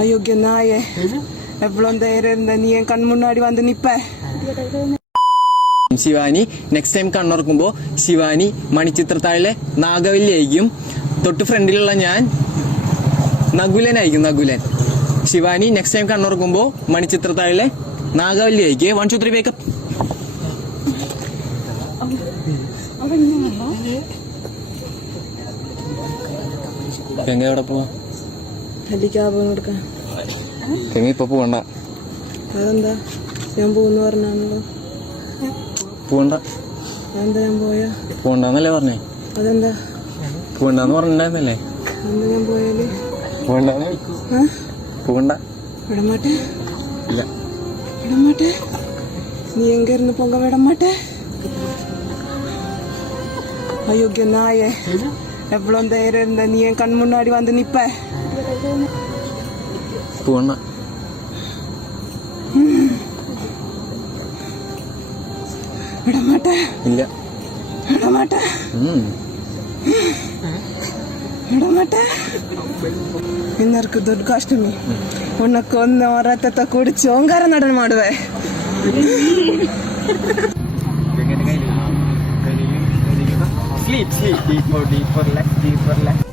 அயோக்கிய நாயே, எவ்வளவு தைரியம் இருந்தா நீ என் கண் முன்னாடி வந்து நிப்ப. ശിവാനി നെക്സ്റ്റ് ടൈം കണ്ണുറക്കുമ്പോ ശിവാനി മണിച്ചിത്രത്താഴിലെ നാഗവല്ലിയായിരിക്കും. തൊട്ട് ഫ്രണ്ടിലുള്ള ഞാൻ നകുലനായിരിക്കും. നകുലൻ. ശിവാനി നെക്സ്റ്റ് ടൈം കണ്ണുറക്കുമ്പോ മണിച്ചിത്രത്താഴിലെ നാഗവല്ലിയായിരിക്കും. 1 2 3 വേക്കപ്പ്. എങ്ങ എവിടെ പോവാ? എങ്ങ ഇപ്പൊ പോവണ്ട. അതെന്താ ഞാൻ പോകുന്നു പറഞ്ഞാണല്ലോ. പോവണ്ട. അതെന്താ ഞാൻ പോയാ? പോവണ്ടെന്നല്ലേ പറഞ്ഞേ? അതെന്താ പോവണ്ടെന്ന് പറഞ്ഞിട്ടുണ്ടായിരുന്നല്ലേ? എന്താ ഞാൻ പോയാല്? പോവണ്ട. വിടമാട്ടെ? ഇല്ല വിടമാട്ടെ. നീ എങ്ക ഇരുന്ന് പൊങ്ക വിടമാട്ടെ? അയോഗ്യ നായെ, எவ்வளவு தைரியம் இருந்தா நீ என் கண் முன்னாடி வந்து நிப்ப. പോവണ്ട. விடமாட்ட? ഇല്ല விடமாட்ட? விடமாட்ட? ಇನ್ನರ್ಕು ದುರ್ಗಾಷ್ಟಮಿ ಉನ್ನಕ್ಕೆ ಒಂದು ರಥ ಕುಡಿಸಿ ಓಂಕಾರ നടನ ಮಾಡುವೆ. Sleep, deeper, relax.